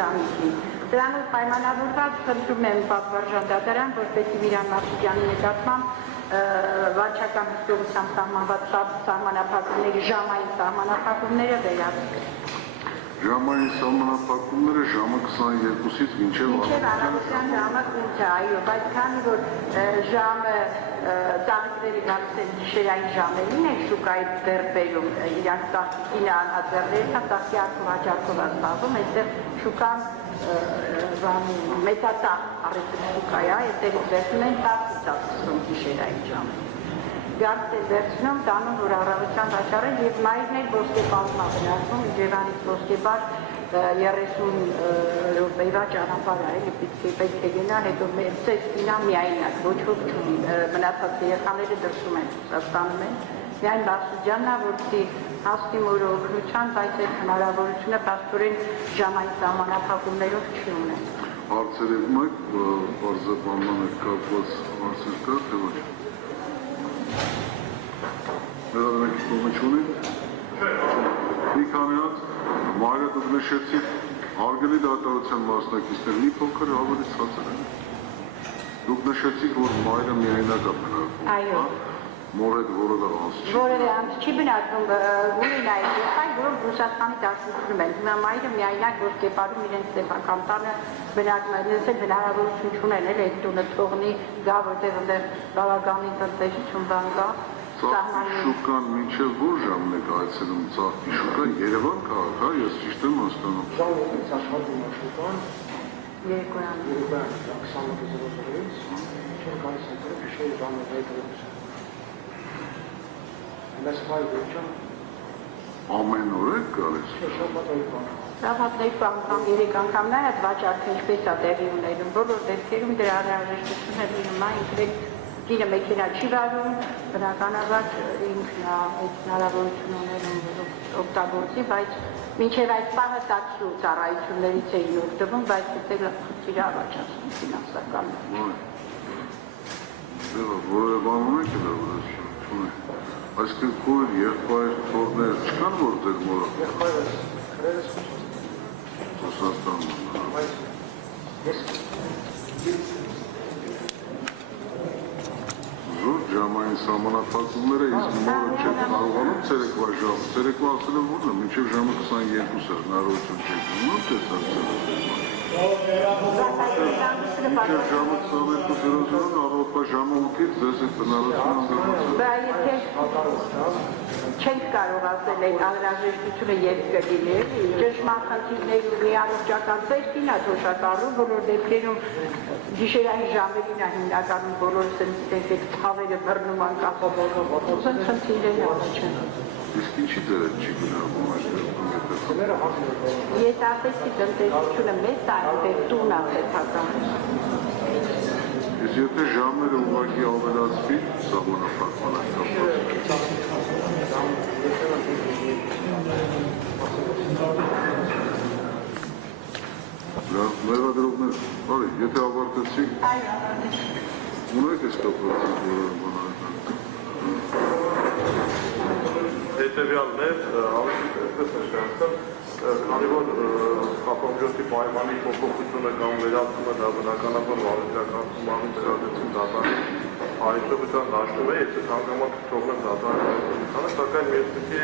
ընտանիքին։ Դրանով պայմանավորված խնդրում եմ պատվարժան դատարան, որպեսզի Միրան Մասուդյանի նկատմամբ վարչական հսկողությամբ սահմանված սահմանափակումների ժամային սահմանափակումները վերացնել։ Ժամային սահմանափակումները ժամը 22-ից մինչև առավոտյան ժամը 8, այո, բայց քանի որ ժամը ծաղիկները գալիս են գիշերային ժամերին են շուկայի դեռ բերում իրանք ծաղկին անհաձեռները ծաղկի արտահաճարկով ասվում, այստեղ շուկան մեծածախ առևտրի շուկա է, այստեղ վերցնում են 10-ից գիշերային ժամը։ Գարց է վերցնում, տանում, որ առավոտյան վաճառել և մայրն էլ ոսկեպարում ավելացնում, Իջևանից ոսկեպար 30 րոպեվա ճանապարհ է, պետք է գնա, հետո ծես գնա միայնակ, ոչ ոք չունի, մնացած երեխաները դրսում են, ստանում են, միայն Մասուդյանն է, որի հասնի մորը օգնության, բայց այդ հնարավորությունը պաստորեն ժամային սահմանափակումներով չի ունեն։ Հարցերով մեկ պարզաբանման հետ կապված հարցեր կա, թե ոչ։ Մեղադրանքի կողմը չունի։ Մի քանի հատ մայրը դուք նշեցիք հարգելի դատարանության մասնակիցներ մի փոքր ավելի ցածր են։ Դուք նշեցիք, որ մայրը միայնակ է բնակվում։ Այո։ Մոր հետ որևէ անց չի։ Որևէ անց չի բնակվում, ունի նաև երեխա, որոնք Ռուսաստանի դաշնությունում են։ Հիմա մայրը միայնակ ոսկեպարում իրենց սեփական տանը բնակվում է, իրենց էլ հնարավորություն չունեն, էլ այդ տունը թողնի գա, որտեղ այնտեղ բավականին տնտեսություն բան կա։ Ծաղկի շուկան մինչև որ ժամն եք այցելում Ծաղկի շուկա, Երևան քաղաք, հա, ես ճիշտ եմ հասկանում։ Ժամից աշխատում է շուկան, երեկոյան 21:00-ից, չեն գալիս ընտրել գիշեր ժամը 6:00։ Մեզ հայրուչը ամեն օր եք գալիս։ Շաբաթ անգամ 3 անգամ նայած վաճառքը ինչպես է տեղի ունենում, բոլոր դեպքերում դրա անհրաժեշտությունը լինում է, ինքն կինը մեքենա չի վարում, բնականաբար ինքն այդ հնարավորություն ունենում օգտագործի, բայց մինչև այդ պահը տաքսու ծառայություններից էին օգտվում, բայց դեռ խնդիր առաջացնում ֆինանսական։ Որևէ բան ունեք էլ չունեք։ Այսինքն քույր, եղբայր, թորներ չկան որտեղ մորը։ Եղբայրս քրերս Ռուսաստանում։ Զուտ ժամային սահմանափակումները իսկ մորը չեք կարողանում ցերեկվա ժամը։ Ցերեկվա ասել եմ որն է, մինչև ժամը 22 է հնարավորություն չեք ունում տեսած։ Մինչև ժամը 22:00 առավոտվա ժամը 8-ից ձեզ այդ հնարավորությունը չենք կարող ասել այն անհրաժեշտությունը երբ կլինի, ճշմարտ խնդիրներ ունի առողջական ծեսին է թոշակառու, բոլոր դեպքերում գիշերային ժամերին է հիմնականում բոլորս են այդ խավերը բռնում անկախով խնդիրներ առաջան։ Իսկ ինչի դեր չի գնահատում այստեղ։ Ես ասեցի տնտեսությունը մեծ է, այնտեղ տուն է սեփական։ Իսկ եթե ժամերը ուղղակի ավելացվի, սահմանափակման Մեղադրողներ, արի, եթե ավարտեցիք, ունեք ես կապացիք որը բանալական։ Հետևյալներ, ավելի այսպես նշանակել, քանի որ կապամջոցի պայմանի փոփոխությունը կամ վերացումը դա բնականաբար վարչական սումանին դրադեցին դատարանի հայտնության դաշտում է, եթե հանգամանք թողնեն դատարանի, սակայն միեցնի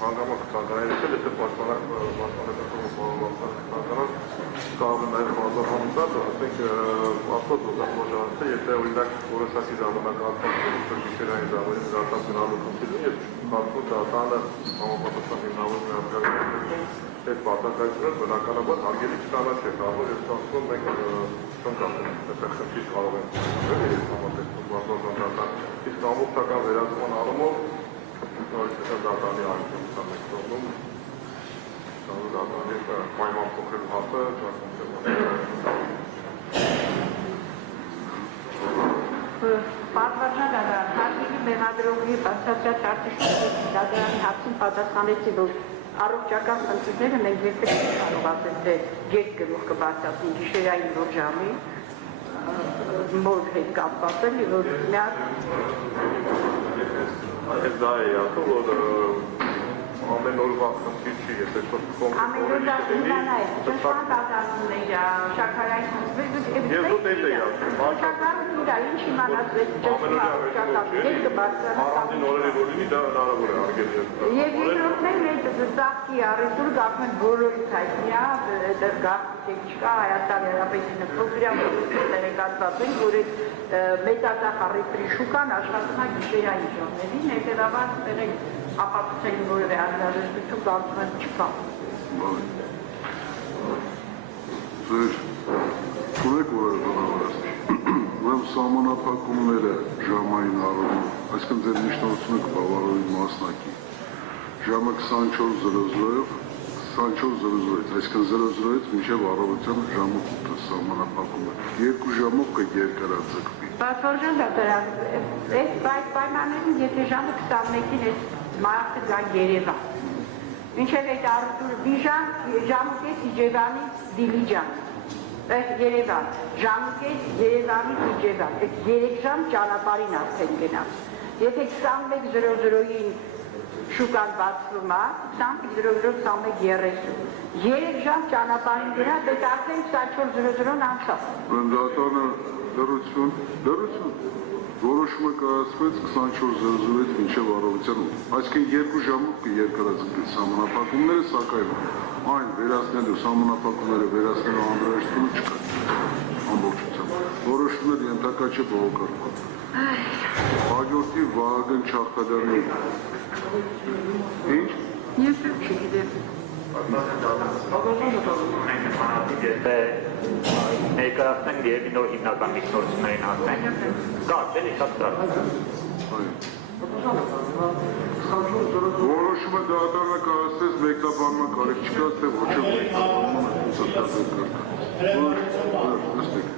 հանգամանք ցանկաներից էլ եթե պաշտպանական կողմով կարող է նաև բազմականությամբ, ասենք ասոց ոզավորը, եթե օրինակ որոշակի ժամանակահատվածում գիշերային ժամերին դարձած գնալու խնդիր ունի, ես կարծում դատարանը համապատասխան հիմնավոր ներկայացնում այդ պարտականությունը բնականաբար հարգելի չկանաչ է կարող, ես կարծում մենք չընկալում այդտեղ խնդիր կարող ենք ունենալ, ես համատեսում բազմական դատարան, իսկ ամբողջական վերացման առումով դատարանի հայտնության ենք թողնում դատարանի պայման փոխելու հապը Պատվարժան հարկերի մեղադրողի բացատրած արտահայտությունների դատարանի հարցին պատասխանեցի, որ առողջական խնդիրները մենք երբեք չենք կարող ասել, թե երբ գլուխ կբարձրացնի գիշերային որ ժամի, մոր հետ կապված է, որ միակ դա է ասում, որ ամեն օրվա խնդիր չի, ես այսօր ամեն օր դասիմանայ, ճշմարտ դասարանում է, շաքարային Ես դու դեպ էի ասում, շաքարը իրա, ինչ իմանաց ճշմարտ շաքարը, առանձին օրերի որ լինի, դա հնարավոր է արգել Եվ երկրորդն էլ ծաղկի առեսուր գաղթում են բոլորից հայտնի է, դեռ գաղթի չկա, Հայաստան Հանրապետությունը պրոգրամ ներկայացված են, որ այդ մեծածախ առևտրի շուկան աշխատում է գիշերային ժամերին, հետևաբար տերեք ապացուցեն որևէ անհրաժեշտություն կարծում եմ չկա։ Ձեր չունեք որևէ բանավորացնի։ Ուրեմն սահմանափակումները ժամային առումով, այսինքն ձեր միջնորդությունը կբավարարի մասնակի։ Ժամը 24:00-ով 24:00-ից, այսինքն 00-ից մինչև առավոտյան ժամը 8-ը սահմանափակում է։ 2 ժամով կերկարաձգվի։ Պատվորժան դատարան, այս պայմաններում եթե ժամը 21-ին այս մարդը գա Երևան, մինչև այդ առուտուրը դիժան, ժամուկես Իջևանից Դիլիջան, Երևան, ժամուկես Երևանից Իջևան, այդ 3 ժամ ճանապարհին արդեն գնաց։ Եթե 21:00-ին շուկան բացվում է, 21:00-21:30, 3 ժամ ճանապարհին գնաց, այդ արդեն 24:00-ն անցավ։ Դատարանը լրություն, որոշումը կայացվեց 24:00-ից մինչև առավոտյան 8, այսինքն 2 ժամով կերկարաձգվի սահմանափակումները, սակայն այն վերացնելու սահմանափակումները վերացնելու անհրաժեշտություն չկա ամբողջությամբ։ Որոշումներ ենթակա չէ բողոքարկման։ Հաջորդի Վահագն Չախալյանի Ինչ? Ես չգիտեմ։ Ներկայացնենք եւ նոր հիմնական միջնորդություններին ասենք։ Դա չէ՞ շատ ծառայ։ Որոշումը դատարանը կայացրեց մեկնաբանման կարիք չկա, թե ոչ էլ մեկնաբանման նստեք։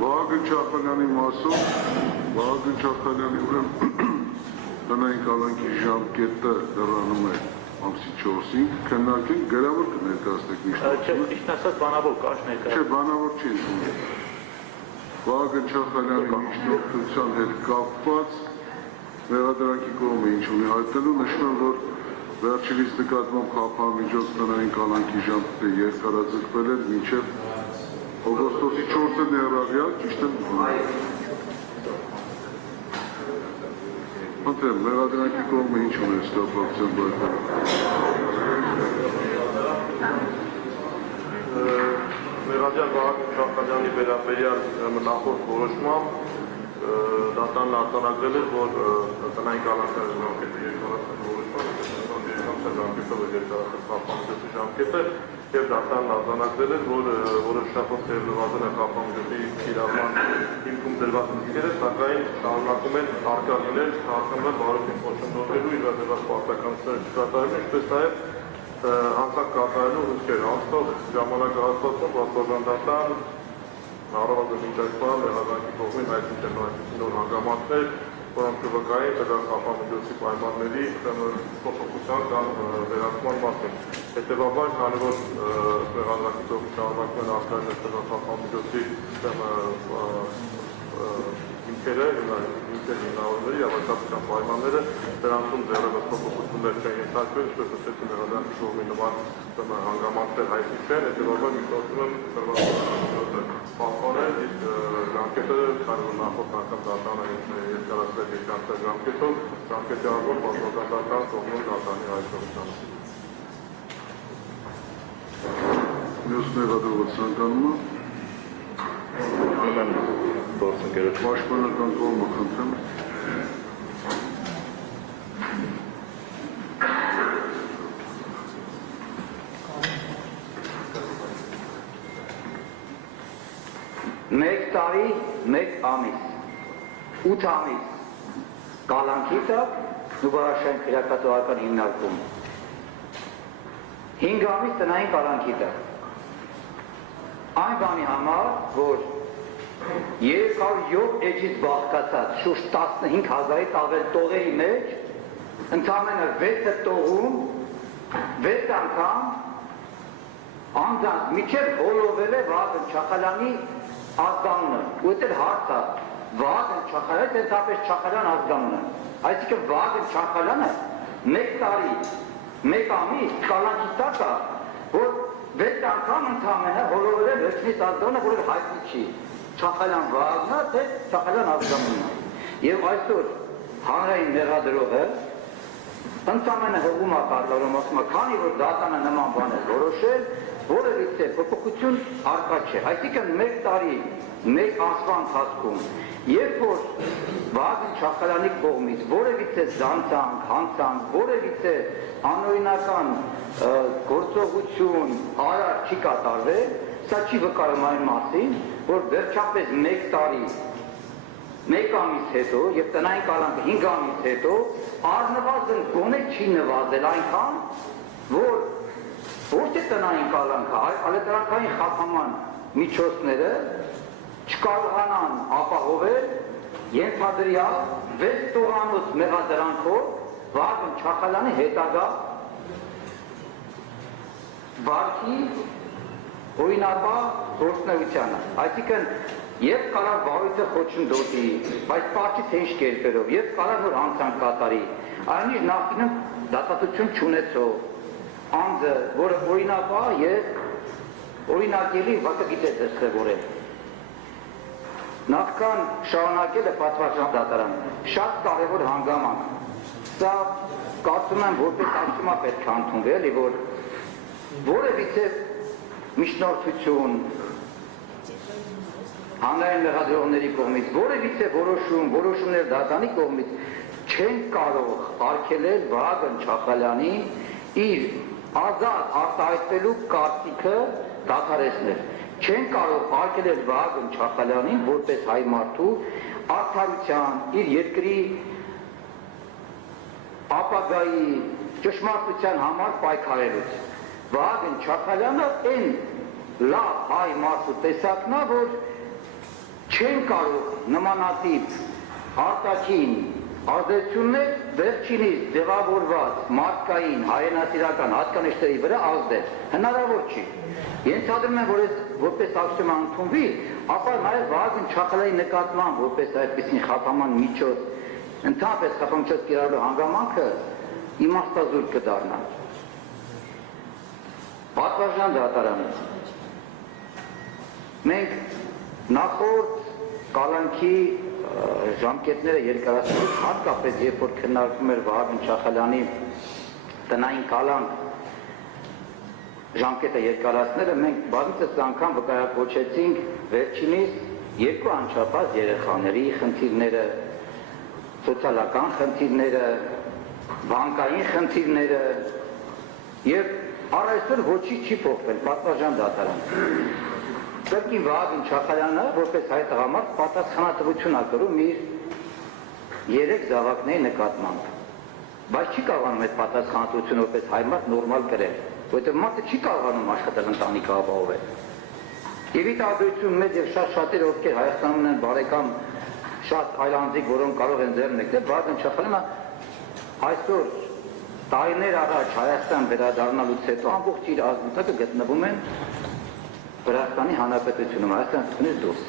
Վահագն Չախալյանի մասով, Վահագն Չախալյանի ուրեմն տնային կալանքի ժամկետը դրանում է ամսի 4-ին, քննարկենք գրավոր կներկայացնենք միջնորդությունը։ Չէ, ճիշտ ասած բանավոր կար ներկայացնում։ Չէ, բանավոր չի ընդունում։ Վահագն Չախալյանի միջնորդության հետ կապված մեղադրանքի կողմը ինչ ունի հայտնելու, նշում եմ, որ վերջինիս նկատմամբ խափամիջոց տնային կալանքի ժամկետը երկարաձգվել էր մինչև օգոստոսի 4-ը ներառյալ, ճիշտ եմ Անդրեմ, մեղադրանքի կողմը ինչ ունի ստապակցության բայկարը։ Մեղադյան Վահագն Չախալյանի վերաբերյալ նախորդ որոշմամբ դատարանն արձանագրել էր, որ տնային կալանքների ժամկետը երկարացնել ժամկետը եւ դատարանն արձանագրել էր, որ որոշակով թերևս է խափամիջոցի կիրառման հիմքում դրված միտքերը, սակայն շարունակում են արկա լինել քաղաքական բարոյական խոչընդոտելու իրավաբանական պարտականությունները չկատարելու, ինչպես նաեւ անցակ կատարելու հույսեր անցնող ժամանակահատվածում պատվորժան դատարան առավոտը մինչ այս բանը մեղադրանքի կողմին հայտնվել են նոր հանգամանքներ, որոնք կվկայեն տվյալ խափամիջոցի պայմանների փոփոխության կամ վերացման մասին։ Հետևաբար, քանի որ մեղադրանքի կողմից շարունակվում են արտահայտել տվյալ խափամիջոցի հիմքերը, հիմնավորումների հավաքական պայմանները, դրանցում դեռևս փոփոխություններ չեն ենթարկվել, ինչպես ասեցի մեղադրանքի կողմի նման հանգամանքներ հայտնի չեն, հետևաբար միջնորդում եմ պահպանել, իսկ ժամկետը, քանի որ նախորդ անգամ դատարանը երկարացրել երկարացրել ժամկետով, ժամկետի առումով պատմական դատարան կողմում դատարանի հայտնության։ Մյուս մեղադրված ցանկանում է պաշտպանական կողմը խնդրեմ։ Մեկ տարի, մեկ ամիս, 8 ամիս կալանքի տակ նուբարաշային քրեակատվական հիմնարկում, 5 ամիս տնային կալանքի տակ։ Այն բանի համար, որ 307 էջից բաղկացած շուրջ 15,000-ից ավել տողերի մեջ, ընդամենը 6 տողում, 6 անգամ անձանց միջև հոլովել է Վահագն Չախալյանի ազգանունը, ու էդ էլ հարցը Վահագն Չախալյանը, ենթապես Չախալյան ազգանունը, այսինքն Վահագն Չախալյանը մեկ տարի մեկ ամիս կալանքի տակ է, որ 6 անգամ ընդամենը հոլովել է վերջնից ազգանը, որ հայտնի չի։ Չախալյան Վահագնա, թե Չախալյան ազգանունն է։ Եվ այսօր հանրային մեղադրողը ընդամենը հողում է կատարում, ասում է, քանի որ դատանը նման բան է որոշել, որևիցե փոփոխություն առկա չէ։ Այսինքն 1 տարի, 1 ամսվա ընթացքում, երբ որ Վահագն Չախալյանի կողմից որևիցե զանցանք, հանցանք, որևիցե անօրինական գործողություն, արար չի կատարվել, սա չի վկայում այն մասին, որ վերջապես 1 տարի, 1 ամիս հետո եւ տնային կալանքը 5 ամիս հետո առնվազն գոնե չի նվազել այնքան, որ ոչ թե տնային կալանքը, այլ ալետրանքային խափաման միջոցները չկարողանան ապահովել ենթադրյալ 6 տողանոց մեղադրանքով Վահագն Չախալյանի հետագա վարքի օրինաբար գործունեությանը։ Այսինքն եւ կարող վարույթը խոչընդոտի, բայց պարտի թե ինչ կերպերով, եւ կարող որ հանցանք կատարի, այնիշ նախկինում դատատություն չունեցող անձը, որը օրինաբար եւ օրինակելի վարկագիծ է դրսևորել։ Նախքան շարունակելը պատվարժան դատարան, շատ կարևոր հանգամանք։ Սա կարծում եմ որպես ակտումա պետք է ընդունվել, որ որևիցե միջնորդություն հանրային մեղադրողների կողմից, որևիցե որոշումներ դատանի կողմից չեն կարող արգելել Վահագն Չախալյանի իր ազատ արտահայտվելու կարծիքը դադարեցնել։ Չեն կարող արգելել Վահագն Չախալյանին որպես հայ մարդու արդարության, իր երկրի ապագայի ճշմարտության համար պայքարելուց։ Վահագն Չախալյանը այն լավ հայ մարդու տեսակն է, որ չեն կարող նմանատիպ արտաքին ազդեցություններ վերջինիս ձևավորված մարդկային հայրենասիրական հատկանիշների վրա ազդել։ Հնարավոր չի։ Ենթադրում եմ, որ որպես ակտիվ ընդունվի, ապա նաև Վահագն Չախալյանի նկատմամբ որպես այդպիսին խափաման միջոց, ընդհանրապես խափամիջոց կիրառելու հանգամանքը իմաստազուրկ կդառնա։ Պատվարժան դատարանը։ Մենք նախորդ կալանքի ժամկետները երկարացնելուց, հատկապես երբ որ քննարկվում էր Վահագն Չախալյանի տնային կալանք ժամկետը երկարացնելը, մենք բազմիցս անգամ վկայակոչեցինք վերջինիս 2 անչափահաս երեխաների խնդիրները, սոցիալական խնդիրները, բանկային խնդիրները եւ առայսօր ոչինչ չի փոխվել պատվարժան դատարան։ Կրկին Վահագն Չախալյանը որպես հայ տղամարդ պատասխանատվություն է կրում իր 3 զավակների նկատմամբ, բայց չի կարողանում այդ պատասխանատվությունը որպես հայ մարդ նորմալ կրել, որովհետև մարդը չի կարողանում աշխատել ընտանիքը ապահովել։ Եվ ի տարբերություն մեծ եւ շատերը ովքեր Հայաստանում ունեն բարեկամ շատ այլանդիկ, որոնք կարող են ձեռ մեկնել, Վահագն Չախալյանը այսօր տարիներ առաջ Հայաստան վերադառնալուց հետո ամբողջ իր ազգանունը գտնվում են Վրաստանի Հանրապետությունում, Հայաստանից դուրս։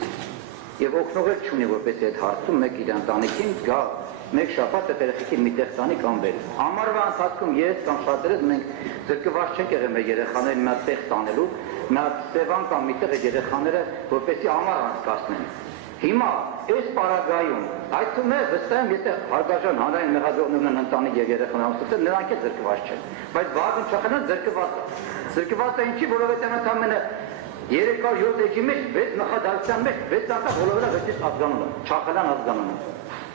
Եվ օգնողեր չունի, որպես այդ հարցում մեկ իր ընտանիքին գա մեկ շաբաթ այդ երեխեքին մի տեղ տանի կամ բերի։ Ամառվա ընթացքում ես կամ շատերս մենք զրկված չենք եղել մեր երեխաներին մի հատ տեղ տանելու, մի հատ Սևան կամ մի տեղ այդ երեխաները որպեսզի ամառ անցկացնեն։ Հիմա այս պարագայում այդում է վստահ եմ, եթե հարգարժան հանրային մեղադրողներն են ընտանիք եւ երեխան ամուսնացել, նրանք էլ զրկված չեն։ Բայց Վահագն Չախալյանը զրկված է։ Զրկված է ինչի, որովհետեւ ընդամենը 307 էջի մեջ 6 նախադասության մեջ 6 անգամ բոլորը վերջից ազգանունը, Չախալյան ազգանունը։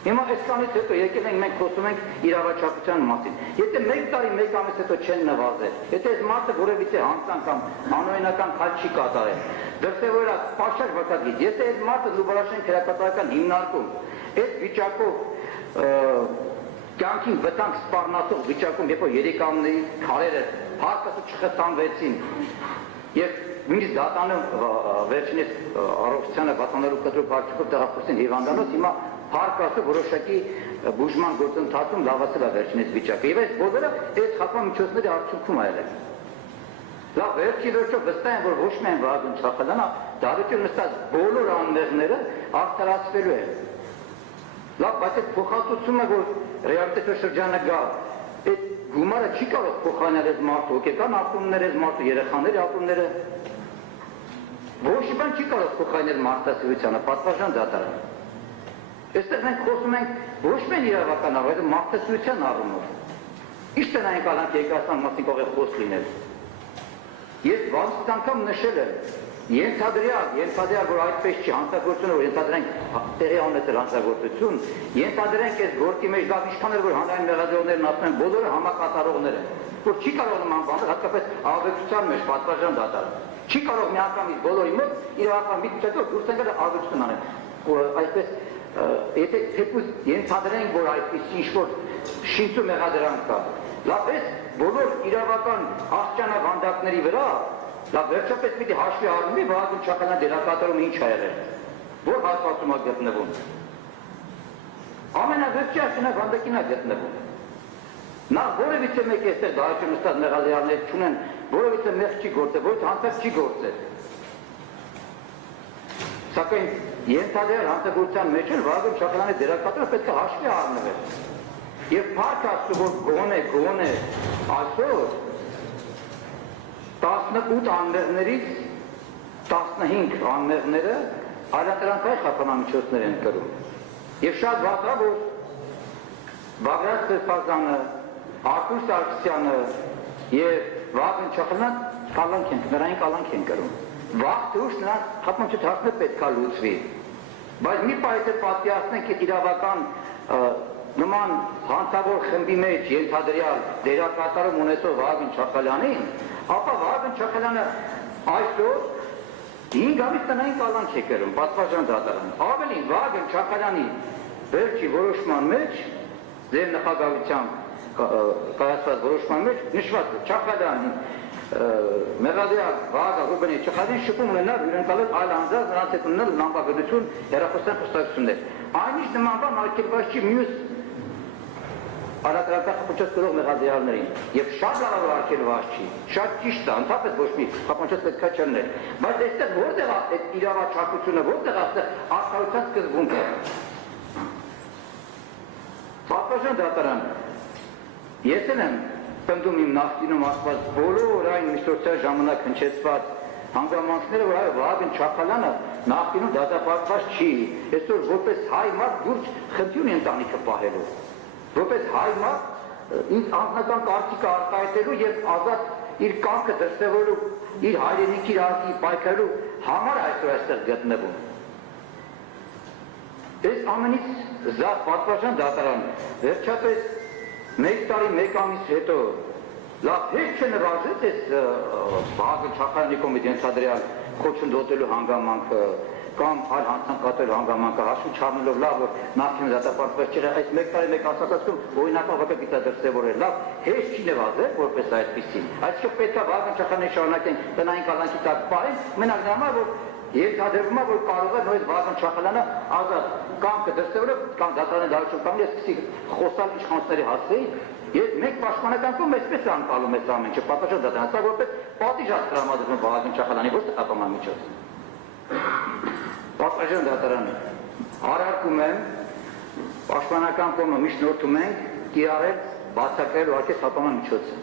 Հիմա այսքանից հետո եկել ենք մենք խոսում ենք իրավաչափության մասին։ Եթե 1 տարի 1 ամիս հետո չեն նվազել, եթե այս մարդը որևիցե հանցանք կամ անօրինական քայլ չի կատարել, դրսևորած պաշար վկայակից, եթե այս մարդը Զուբարաշեն քրեապետական հիմնարկում այդ վիճակով կյանքին վտանգ սպառնացող վիճակում, երբ որ երեխաների քարերը հարկասը չխտանվեցին եւ նույնիսկ դատանում վերջինիս առողջությանը վատանելու կտրուկ արդյունքով տեղափոխեցին հիվանդանոց, հիմա հարկասը որոշակի բուժման գործընթացում լավացել է վերջինիս վիճակը եւ այս բոլորը այս խափամիջոցների արդյունքում է եղել։ Լավ, վերջի վերջով վստահ եմ, որ ոչ միայն Վահագն Չախալյանը, դարություն նստած բոլոր անմեղները արդարացվելու են։ Լավ, բայց այդ փոխհատուցումը, որ ռեալիտետի շրջանը գա, այդ գումարը չի կարող փոխանել այս մարդու, հոգեկան ապրումները, այս մարդու երեխաների ապրումները, ոչ մի բան չի կարող փոխանել մարդասիրությանը, պատվարժան դատարան։ Այստեղ մենք խոսում ենք ոչ միայն իրավական առումով, այլ մարդասիրության առումով։ Ինչ տնային կալանք երկրացման մասին կարող է խոսք լինել։ Ես վաղուց անգամ նշել եմ, ենթադրյալ, որ այդպես չի հանցագործությունը, որ ենթադրենք տեղի ունեցել հանցագործություն, ենթադրենք այս գործի մեջ դա ինչքան որ հանրային մեղադրողներն ասում են, բոլորը համակատարողներ են, որ չի կարող նման բաներ, հատկապես ահաբեկչության մեջ պատվարժան դատարան, չի կարող միանգամից բոլորի մոտ իրավական միտքով դուրս եկել ահաբեկչություն անել, այսպես եթե թեկուզ ենթադրենք, որ այդպես ինչ-որ շինծու մեղադրանք կա, լավ էս բոլոր իրավական աղջանավանդակների վրա, լավ վերջապես պիտի հաշվի առնվի Վահագն Չախալյանի դերակատարումը ինչ ա եղել, որ հատվածում ա գտնվում։ Ամենավերջի աղջանավանդակին ա գտնվում։ Նա որևիցե մեկ այստեղ դահաճում նստած մեղադրյալներ չունեն, որևիցե մեղք չի գործել, որևիցե հանցակ չի գործել։ Սակայն ենթադրյալ հանցագործության մեջ էլ Վահագն Չախալյանի դերակատարը պետք է հաշվի առնվել։ Եվ փառք Աստծո, որ գոնե այսօր 18 անմեղներից 15 անմեղները այլատրանքային խափանամիջոցներ են կրում։ Եվ շատ վատ է, որ Բաղրատ Սերբազյանը, Արտուր Սարգսյանը եւ Վահագն Չախալյանը նրանք կալանք են կրում։ Վաղ թե ուշ նրանց խափանամիջոցը պետք է լուծվի։ Բայց մի պահ պատկերացնենք այդ իրավական նման հանցավոր խմբի մեջ ենթադրյալ դերակատարում ունեցող Վահագն Չախալյանին, ապա Վահագն Չախալյանը այսօր 5 ամիս տնային կալանք է կրում, պատվարժան դատարան։ Ավելին Վահագն Չախալյանի վերջի որոշման մեջ, ձեր նախագահությամբ կայացված որոշման մեջ նշված է Չախալյանի մեղադրյալ Վահագն Ռուբենի Չախալյանին շփում ունենալ հյուրընկալել այլ անձանց, նրանց հետ ունենալ լամպագործություն, հեռախոսային խոսակցություններ։ Այնիշ նման բան արգելված չի մյուս Արարական խփանչոց կրող մեղադրյալներին եւ շատ լավ արգելված չի, շատ ճիշտ է, ընդհանրապես ոչ մի խփանչոց պետք է չլներ, բայց այստեղ որտեղ է այդ իրավաչափությունը, որտեղ է այստեղ արդարության սկզբունքը։ Պատվարժան դատարան, ես եմ պնդում իմ նախկինում ասված բոլոր այն միջոցառ ժամանակ հնչեցված հանգամանքները, որ Վահագն Չախալյանը նախկինում դատապարտված չի, այսօր որպես հայ մարդ դուրս խնդիր ունի ընտանիքը պահելու։ Որպես հայ մարդ ինձ անձնական կարծիքը արտահայտելու եւ ազատ իր կամքը դրսևորելու, իր հայրենիքի իրավունքի պայքարելու համար այսօր այստեղ գտնվում։ Այս ամենից զատ պատվարժան դատարան վերջապես 1 տարի 1 ամիս հետո լավ հետ չնվազեց այս Վահագն Չախալյանի կողմից ենթադրյալ խոչընդոտելու հանգամանքը կամ այլ հանցանքատել հանգամանքը հաշվի չառնելով լավ որ նախկին դատապարտված չէ այս 1 տարի 1 ասացածում օրինակով վկա դրսևորել լավ հեշտ չի նվազել որպես այդպեսին այսինքն պետք է Վահագն Չախալյանին շարունակեն տնային կալանքի տակ պահել մենակ նրա որ ենթադրվում է որ կարող է նույն Վահագն Չախալյանը ազատ կամքը դրսևորել կամ դատարանի դարաշրջան կանգնել սկսի խոսալ իշխանությունների հասցեին Ես մեկ պաշտպանական կողմ այսպես է անցալում այս ամեն ինչը պատասխան դատարան սա որպես պատիժ է տրամադրվում Վահագն Չախալյանի ոչ թե խափանամիջոց Պատասխան դատարան հարարկում եմ պաշտպանական կողմը միջնորդում ենք կիրառել բացակայել ուղղակի խափանամիջոցը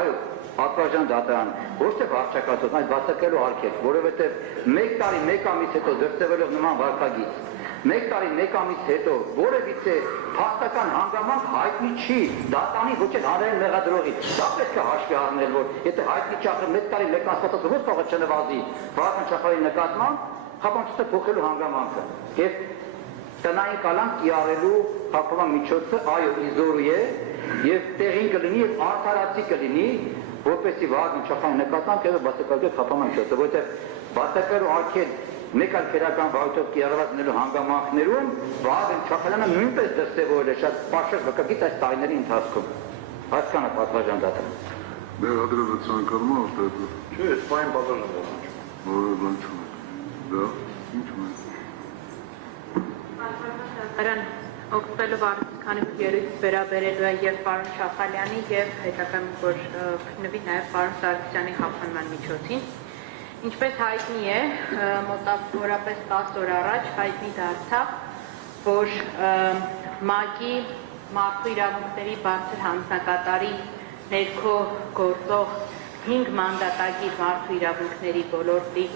այո պատասխան դատարան ոչ թե վարչակացող այլ բացակայելու արգելք որովհետև 1 տարի 1 ամիս հետո դրսևորելով նման վարկագիծ 1 տարի 1 ամիս հետո որևիցե փաստական հանգամանք հայտնի չի դատանի ոչ էլ հանրային մեղադրողի դա պետք է հաշվի առնել որ եթե հայտնի չի ապրել 1 տարի 1 ամսից ոչ կարող է չնվազի Վահագն Չախալյանի նկատմամբ խափանցը փոխելու հանգամանքը եւ տնային կալանք կիրառելու խափանամիջոցը այո իզորու է եւ տեղին կլինի եւ արդարացի կլինի որպեսզի Վահագն Չախալյանի նկատմամբ եւ բացակայել խափանամիջոցը որտեղ բացակայելու արգել մեկ այլ քերական վարույթով կիրառված լինելու հանգամանքներում Վահագն Չախալյանը նույնպես դրսևորել է շատ պաշար վկայից այս տարիների ընթացքում։ Այսքան է պատվարժան դատարան։ Մեղադրելը ցանկանում է ոստեղ։ Չէ, սպայն պատվարժան դատարան։ Որը բան չունի։ Դա ինչ ունի։ Պատվարժան օգտվելով առիթից քանի որ երույթ վերաբերելու է եւ պարոն Չախալյանի եւ հետագայում որ քննվի նաեւ պարոն Սարգսյանի խափանման միջոցին Ինչպես հայտնի է, մոտավորապես 10 օր առաջ հայտնի դարձավ, որ ՄԱԿ-ի մարդու իրավունքների բարձր հանձնակատարի ներքո գործող 5 մանդատագիր մարդու իրավունքների ոլորտի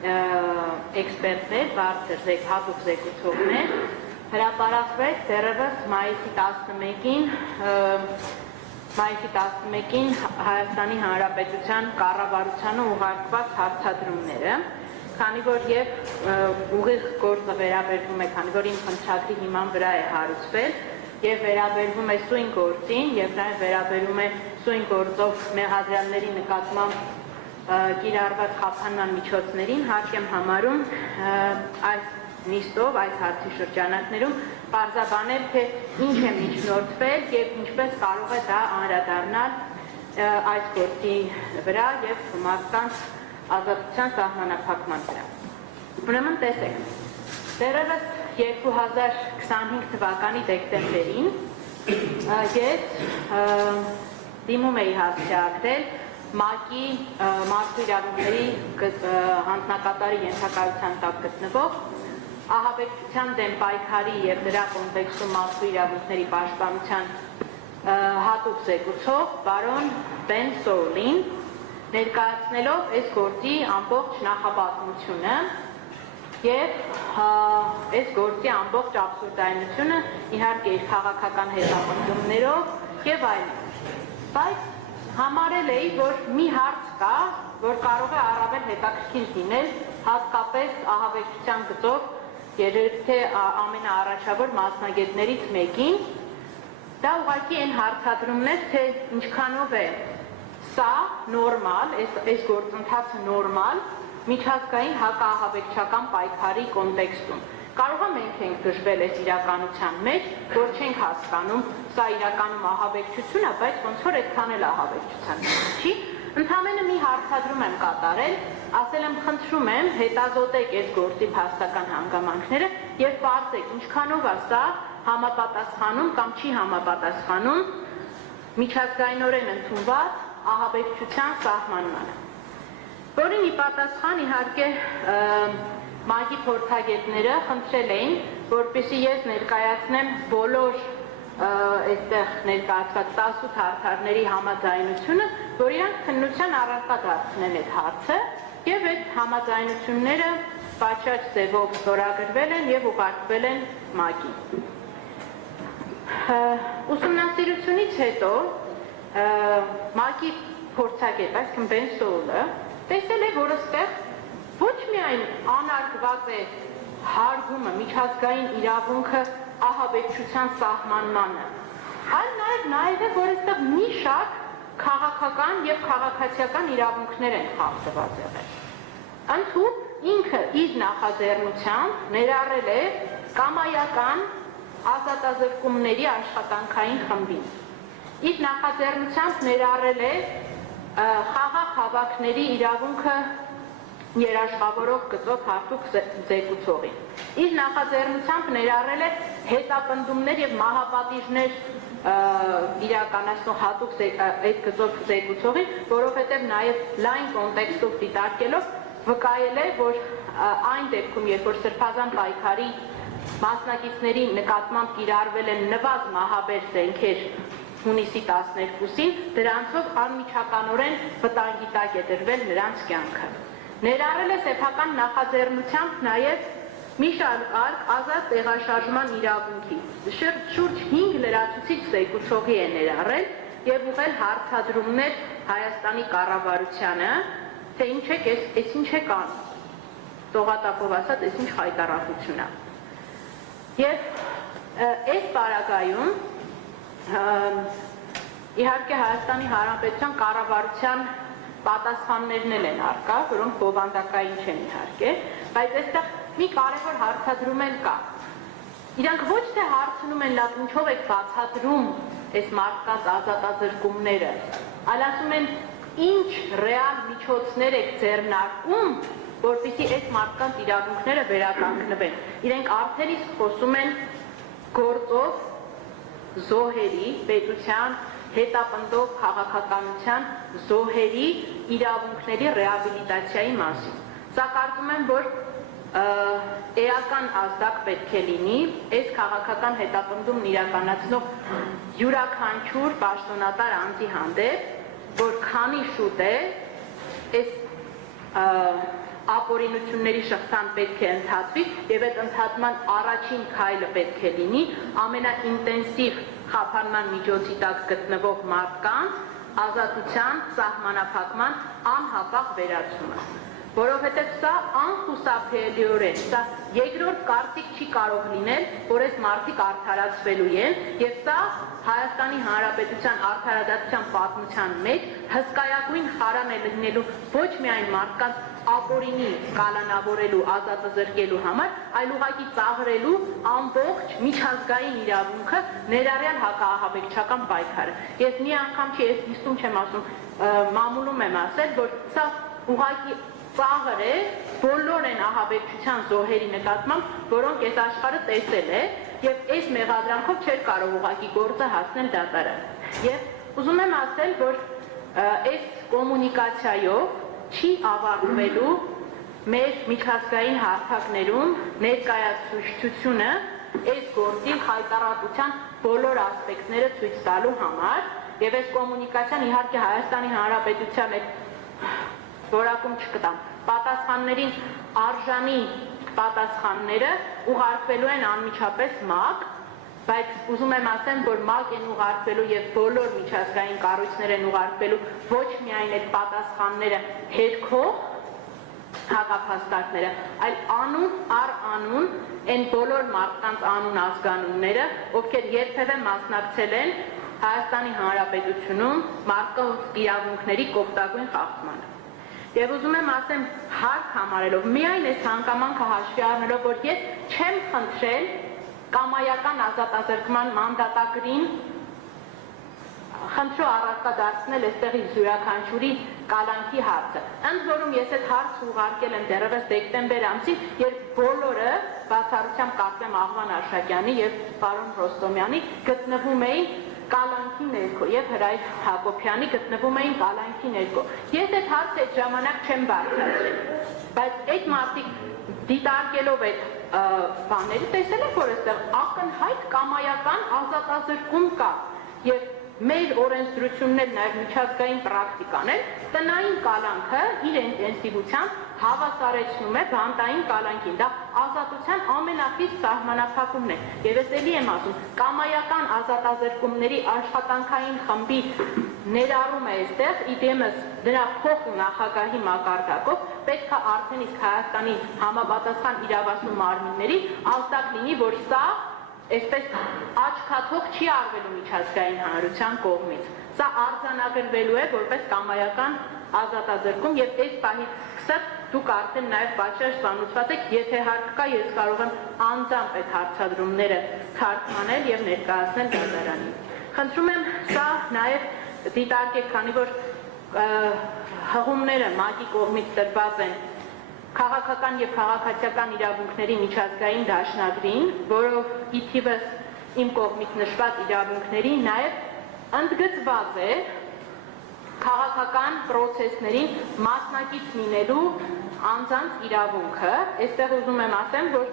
էքսպերտներ, բարձր հատուկ զեկուցողներ, հրապարակվեց դեռևս մայիսի 11-ին Հայաստանի Հանրապետության կառավարությանը ուղարկված հարցադրումները, քանի որ եւ ուղիղ գործը վերաբերվում է, քանի որ իմ խնդրի հիման վրա է հարուցվել եւ վերաբերվում է սույն գործին եւ նաեւ վերաբերում է սույն գործով մեղադրյալների նկատմամբ կիրառված խափանման միջոցներին, հարկ եմ համարում այս նիստով, այս հարցի շրջանակներում պարզաբանել, թե ինչ է միջնորդվել եւ ինչպես կարող է դա անդրադառնալ այս գործի վրա եւ մարդկանց ազատության սահմանափակման վրա։ Ուրեմն տեսեք, դեռևս 2025 թվականի դեկտեմբերին ես դիմում էի հասցեագրել ՄԱԿ-ի մարդու իրավունքների հանձնակատարի ենթակայության տակ գտնվող ահաբեկչության դեմ պայքարի եւ դրա կոնտեքստում մարդու իրավունքների պաշտպանության հատուկ զեկուցող պարոն Բեն Սոուլին, ներկայացնելով այս գործի ամբողջ նախապատմությունը եւ այս գործի ամբողջ աբսուրդայնությունը, իհարկե իր քաղաքական հետապնդումներով եւ այլն։ Բայց համարել էի, որ մի հարց կա, որ կարող է առավել հետաքրքիր լինել, հատկապես ահաբեկչության գծով երբ թե ամենաառաջավոր մասնագետներից մեկին, դա ուղղակի այն հարցադրումն է, թե ինչքանով է սա նորմալ, այս գործընթացը նորմալ միջազգային հակաահաբեկչական պայքարի կոնտեքստում։ Կարող է մենք ենք դժվել այս իրականության մեջ, որ չենք հասկանում սա իրականում ահաբեկչություն է, բայց ոնց որ այդքան էլ ահաբեկչության չի։ Ընդհանրապես մի հարցադրում եմ կատարել, ասել եմ խնդրում եմ հետազոտեք այս գործի փաստական հանգամանքները եւ բացեք ինչքանով է սա համապատասխանում կամ չի համապատասխանում միջազգայինորեն ընդունված ահաբեկչության սահմանմանը։ Որին ի պատասխան իհարկե ՄԱԿ-ի փորձագետները խնդրել էին, որպեսզի ես ներկայացնեմ բոլոր այստեղ ներկայացված 18 հարցարների համաձայնությունը, որ իրանք քննության առարկա դարձնեն այդ հարցը, եւ այդ համաձայնությունները պատշաճ ձևով ստորագրվել են եւ ուղարկվել են ՄԱԿ-ին։ Ուսումնասիրությունից հետո ՄԱԿ-ի փորձագետ, այսինքն Բեն Սոուլը, տեսել է, որ այստեղ ոչ միայն անարգված է հարգումը միջազգային իրավունքը ահաբեկչության սահմանմանը, այլ նաև է, որ այստեղ մի շարք քաղաքական եւ քաղաքացիական իրավունքներ են խախտված եղել։ Ընդհանուր ինքը իր նախաձեռնությամբ ներառել է կամայական ազատազրկումների աշխատանքային խմբին։ Իր նախաձեռնությամբ ներառել է խաղաղ հավաքների իրավունքը երաշխավորող գծով հատուկ զեկուցողին։ Իր նախաձեռնությամբ ներառել է հետապնդումներ եւ մահապատիժներ իրականացնող հատուկ այդ գծով զեկուցողին, որովհետեւ նաեւ լայն կոնտեքստով դիտարկելով վկայել է, որ այն դեպքում, երբ որ սրբազան պայքարի մասնակիցների նկատմամբ կիրառվել են նվազ մահաբեր զենքեր հունիսի 12-ին, դրանցով անմիջականորեն վտանգի տակ է դրվել նրանց կյանքը։ Ներառել է սեփական նախաձեռնությամբ նաև մի շարք ազատ տեղաշարժման իրավունքի։ Շուրջ 5 լրացուցիչ զեկուցողի է ներառել եւ ուղղել հարցադրումներ Հայաստանի կառավարությանը, թե ինչ է, այս ինչ է կանում։ Տողատակով ասած, այս ինչ խայտառակություն է։ Եվ այս պարագայում իհարկե Հայաստանի Հանրապետության կառավարության պատասխաններն են առկա, որոնք բովանդակային չեն իհարկե, բայց այստեղ մի կարևոր հարցադրում էլ կա։ Իրանք ոչ թե հարցնում են լավ ինչով եք բացատրում այս մարդկանց ազատազրկումները, այլ ասում են ինչ ռեալ միջոցներ եք ձեռնարկում, որպեսզի այս մարդկանց իրավունքները վերականգնվեն։ Իրենք արդեն իսկ խոսում են գործով զոհերի, պետության, հետապնդող քաղաքականության զոհերի իրավունքների ռեաբիլիտացիայի մասին։ Սա կարծում եմ, որ էական ազդակ պետք է լինի այս քաղաքական հետապնդումն իրականացնող յուրաքանչյուր պաշտոնատար անձի հանդեպ, որ քանի շուտ է այս ապօրինությունների շղթան պետք է ընթացվի եւ այդ ընթացման առաջին քայլը պետք է լինի ամենաինտենսիվ խափանման միջոցի տակ գտնվող մարդկանց ազատության սահմանափակման անհապաղ վերացումը, որովհետև սա անխուսափելիորեն, սա երկրորդ կարծիք չի կարող լինել, որ այս մարդիկ արդարացվելու են, եւ սա Հայաստանի Հանրապետության արդարադատության պատմության մեջ հսկայագույն խարան է լինելու ոչ միայն մարդկանց ապօրինի կալանավորելու, ազատազրկելու համար, այլ ուղղակի ծաղրելու ամբողջ միջազգային իրավունքը, ներառյալ հակաահաբեկչական պայքարը։ Ես մի անգամ չի, ես իստում չեմ ասում, մամուլում եմ ասել, որ սա ուղղակի ծաղր է բոլոր են ահաբեկչության զոհերի նկատմամբ, որոնք այս աշխարհը տեսել է, եւ այս մեղադրանքով չէր կարող ուղղակի գործը հասնել դատարան։ Եվ ուզում եմ ասել, որ այս կոմունիկացիայով չի ավարտվելու մեր միջազգային հարթակներում ներկայացուցչությունը այս գործի հայտարարության բոլոր ասպեկտները ցույց տալու համար, եւ այս կոմունիկացիան իհարկե Հայաստանի Հանրապետության այդ որակում չկտան։ Պատասխաններին արժանի պատասխանները ուղարկվելու են անմիջապես ՄԱԿ, բայց ուզում եմ ասեմ, որ ՄԱԿ են ուղարկվելու եւ բոլոր միջազգային կառույցներ են ուղարկվելու ոչ միայն այդ պատասխանները հերքող հակափաստարկները, այլ անուն առ անուն այն բոլոր մարդկանց անուն ազգանունները, ովքեր երբևէ մասնակցել են Հայաստանի Հանրապետությունում մարդկանց իրավունքների կողտագույն խախտմանը։ Եվ ուզում եմ ասեմ հարկ համարելով, միայն այս հանգամանքը հաշվի առնելով, որ ես չեմ խնդրել կամայական ազատազրկման մանդատագրին խնդրու առարկադարձնել այստեղից յուրաքանչյուրի կալանքի հարցը։ Ընդ որում ես այդ հարցը ուղարկել եմ դեռևս դեկտեմբեր ամսին, երբ բոլորը բացառությամբ կարծեմ Աղվան Արշակյանի եւ պարոն Ռոստոմյանի գտնվում էին կալանքի ներքո եւ Հրայր Հակոբյանի գտնվում էին կալանքի ներքո։ Ես այդ հարցը այդ ժամանակ չեմ բարձրացրել, բայց այդ մարդիկ դիտարկելով այդ բաները տեսել են, որ այստեղ ակնհայտ կամայական ազատազրկում կա եւ մեր օրենսդրությունն նաեւ միջազգային պրակտիկան էլ տնային կալանքը իր ինտենսիվությամբ հավասարեցնում է բանտային կալանքին։ Դա ազատության ամենախիստ սահմանափակումն է։ Եվ ես էլի եմ ասում, կամայական ազատազրկումների աշխատանքային խմբի ներառումը այստեղ իդեմս դրա փոխնախագահի մակարդակով պետք է արդեն իսկ Հայաստանի համապատասխան իրավասու մարմինների ազդակ լինի, որ սա այսպես աչքաթող չի արվելու միջազգային հանրության կողմից։ Սա արձանագրվելու է որպես կամայական ազատազրկում եւ այս պահից սկսած դուք արդեն նաեւ պատշաճ սանուցված եք, եթե հարկ կա, ես կարող եմ անձամբ այդ հարցադրումները թարգմանել եւ ներկայացնել դատարանին։ Խնդրում եմ սա նաեւ դիտարկեք, քանի որ հղումները ՄԱԿ-ի կողմից տրված են քաղաքական եւ քաղաքացիական իրավունքների միջազգային դաշնագրին, որով ի թիվս իմ կողմից նշված իրավունքների նաեւ ընդգծված է քաղաքական process-ներին մասնակից լինելու անձանց իրավունքը։ Այստեղ ուզում եմ ասեմ, որ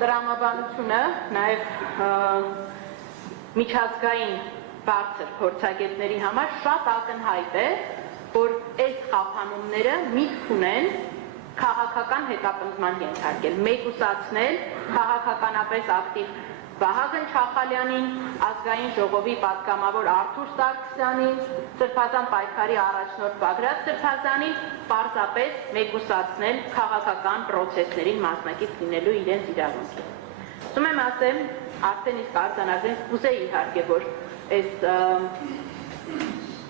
տրամաբանությունը նաեւ միջազգային բարձր փորձագետների համար շատ ակնհայտ է, որ այս խափանումները միտք ունեն քաղաքական հետապնդման ենթարկել, մեկուսացնել քաղաքականապես ակտիվ Վահագն Չախալյանին, ազգային ժողովի պատգամավոր Արթուր Սարգսյանին, Սրբազան պայքարի առաջնորդ Բագրատ Սրբազանին պարզապես մեկուսացնել քաղաքական process-ներին մասնակից լինելու իրենց իրավունքին։ Ուզում եմ ասեմ, արդեն իսկ արձանագրել, կուզեի իհարկե, որ այս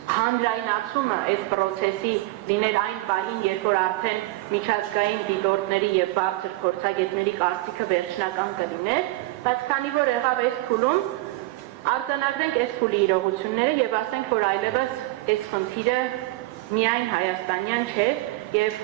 հանրայնացումը այս process-ի լիներ այն պահին, երբ որ արդեն միջազգային դիտորդների եւ բարձր փորձագետների կարծիքը վերջնական կլիներ, բայց քանի որ եղավ այս փուլում, արձանագրենք այս փուլի իրողությունները եւ ասենք, որ այլևս այս խնդիրը միայն հայաստանյան չէ եւ